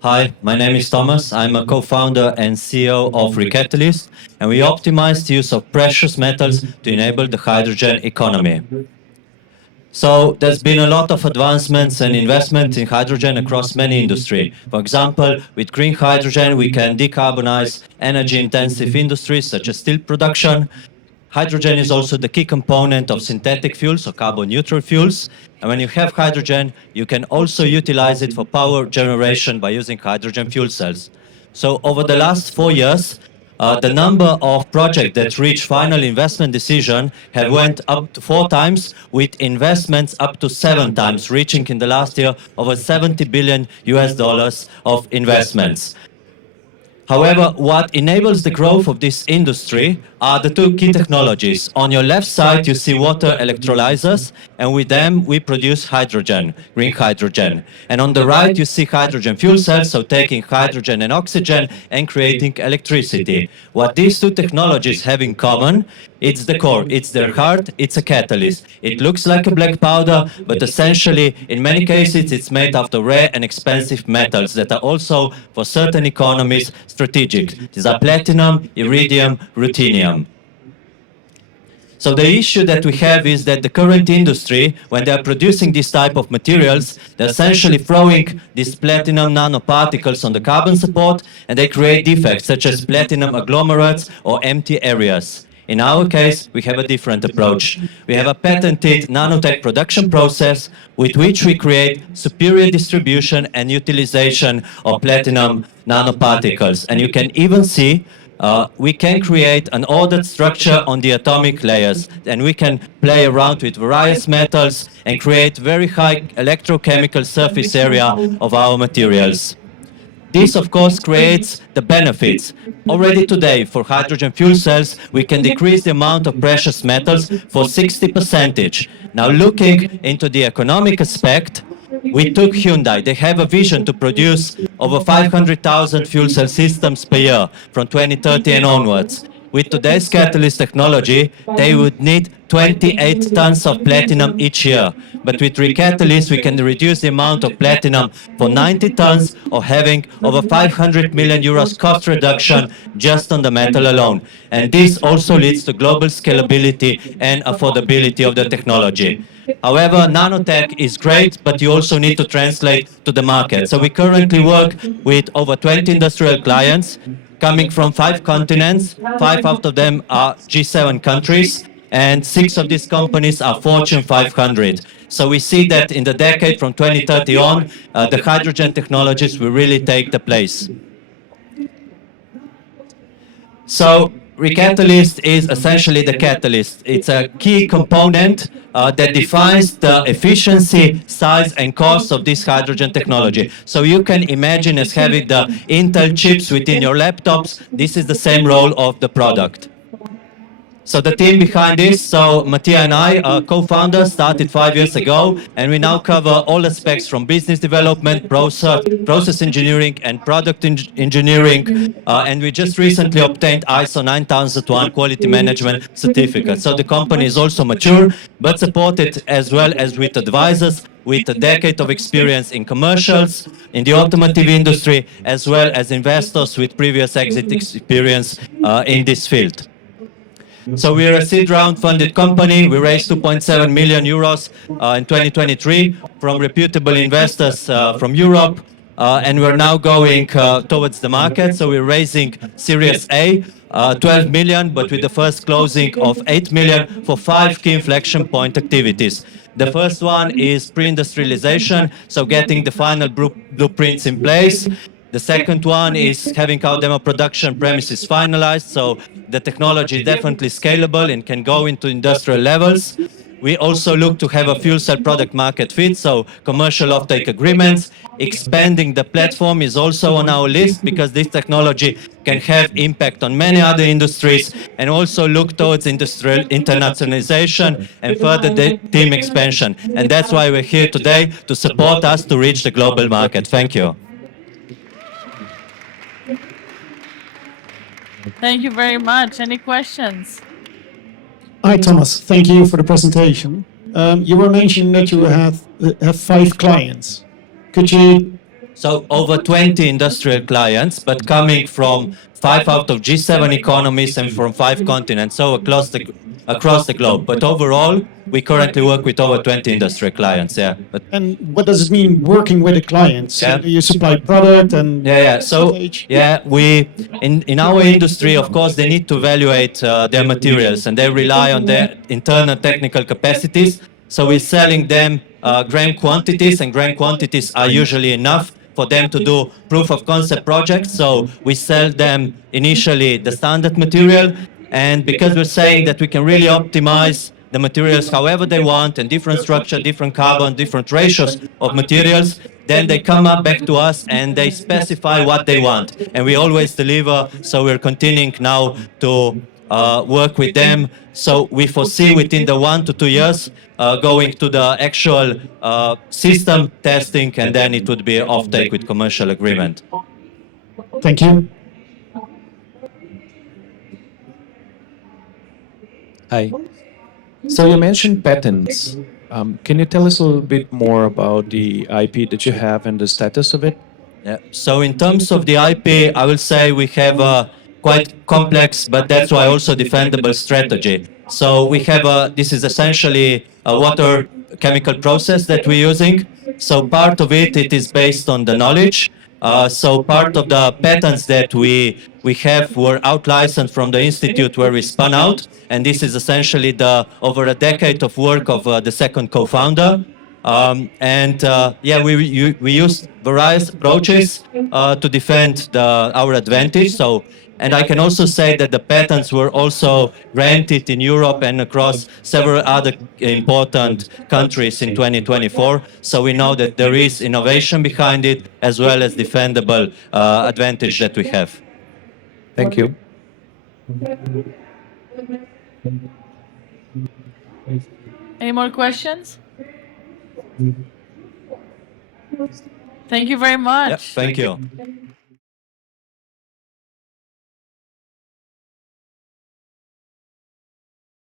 Hi, my name is Tomaz. I'm a co-founder and CEO of ReCatalyst, and we optimize the use of precious metals to enable the hydrogen economy. So there's been a lot of advancements and investment in hydrogen across many industries. For example, with green hydrogen, we can decarbonize energy-intensive industries such as steel production. Hydrogen is also the key component of synthetic fuels or carbon-neutral fuels. And when you have hydrogen, you can also utilize it for power generation by using hydrogen fuel cells. So over the last 4 years, the number of projects that reach final investment decision have went up to 4 times, with investments up to 7 times, reaching in the last year over $70 billion of investments. However, what enables the growth of this industry are the two key technologies. On your left side, you see water electrolyzers, and with them, we produce hydrogen, green hydrogen. And on the right, you see hydrogen fuel cells, so taking hydrogen and oxygen and creating electricity. What these two technologies have in common, it's the core, it's their heart, it's a catalyst. It looks like a black powder, but essentially, in many cases, it's made of the rare and expensive metals that are also, for certain economies, strategic. These are platinum, iridium, ruthenium. So the issue that we have is that the current industry, when they are producing this type of materials, they're essentially throwing these platinum nanoparticles on the carbon support, and they create defects such as platinum agglomerates or empty areas. In our case, we have a different approach. We have a patented nanotech production process with which we create superior distribution and utilization of platinum nanoparticles. And you can even see we can create an ordered structure on the atomic layers, and we can play around with various metals and create very high electrochemical surface area of our materials. This, of course, creates the benefits. Already today, for hydrogen fuel cells, we can decrease the amount of precious metals for 60%. Now, looking into the economic aspect, we took Hyundai. They have a vision to produce over 500,000 fuel cell systems per year from 2030 and onwards. With today's catalyst technology, they would need 28 tons of platinum each year. But with ReCatalyst, we can reduce the amount of platinum for 90 tons, or having over 500 million euros cost reduction just on the metal alone. And this also leads to global scalability and affordability of the technology. However, nanotech is great, but you also need to translate to the market. So we currently work with over 20 industrial clients coming from 5 continents. 5 out of them are G7 countries, and 6 of these companies are Fortune 500. So we see that in the decade from 2030 on, the hydrogen technologies will really take the place. So ReCatalyst is essentially the catalyst. It's a key component that defines the efficiency, size, and cost of this hydrogen technology. So you can imagine as having the Intel chips within your laptops. This is the same role of the product. So the team behind this, so Mattia and I, our co-founders, started 5 years ago, and we now cover all aspects from business development, process engineering, and product engineering. And we just recently obtained ISO 9001 quality management certificate. So the company is also mature, but supported as well as with advisors with a decade of experience in commercials, in the automotive industry, as well as investors with previous exit experience in this field. So we're a seed round funded company. We raised 2.7 million euros in 2023 from reputable investors from Europe. And we're now going towards the market. So we're raising Series A, 12 million, but with the first closing of 8 million for 5 key inflection point activities. The first one is pre-industrialization, so getting the final blueprints in place. The second one is having our demo production premises finalized, so the technology is definitely scalable and can go into industrial levels. We also look to have a fuel cell product market fit, so commercial offtake agreements. Expanding the platform is also on our list because this technology can have impact on many other industries, and also look towards industrial internationalization and further team expansion. And that's why we're here today, to support us to reach the global market. Thank you. Thank you very much. Any questions? Hi, Thomas. Thank you for the presentation. You were mentioning that you have 5 clients. Could you? So over 20 industrial clients, but coming from 5 out of G7 economies and from 5 continents, so across the globe. But overall, we currently work with over 20 industrial clients. Yeah. But And what does it mean working with the clients? Yeah. Do you supply product and yeah. So stage? yeah, we in our industry, of course, they need to evaluate their materials, and they rely on their internal technical capacities. So we're selling them gram quantities, and gram quantities are usually enough for them to do proof of concept projects. So we sell them initially the standard material, and because we're saying that we can really optimize the materials however they want, and different structure, different carbon, different ratios of materials, then they come up back to us and they specify what they want. And we always deliver, so we're continuing now to work with them. So we foresee within the 1 to 2 years going to the actual system testing, and then it would be offtake with commercial agreement. Thank you. Hi. So you mentioned patents. Can you tell us a little bit more about the IP that you have and the status of it? Yeah. So in terms of the IP, I will say we have a quite complex, but that's why also defendable strategy. So we have this is essentially a water chemical process that we're using. So part of it is based on the knowledge. So part of the patents that we have were out licensed from the institute where we spun out, and this is essentially the over a decade of work of the second co-founder. We use various approaches to defend our advantage. So, and I can also say that the patents were also granted in Europe and across several other important countries in 2024. So we know that there is innovation behind it as well as defendable advantage that we have. Thank you. Any more questions? Thank you very much. Thank you.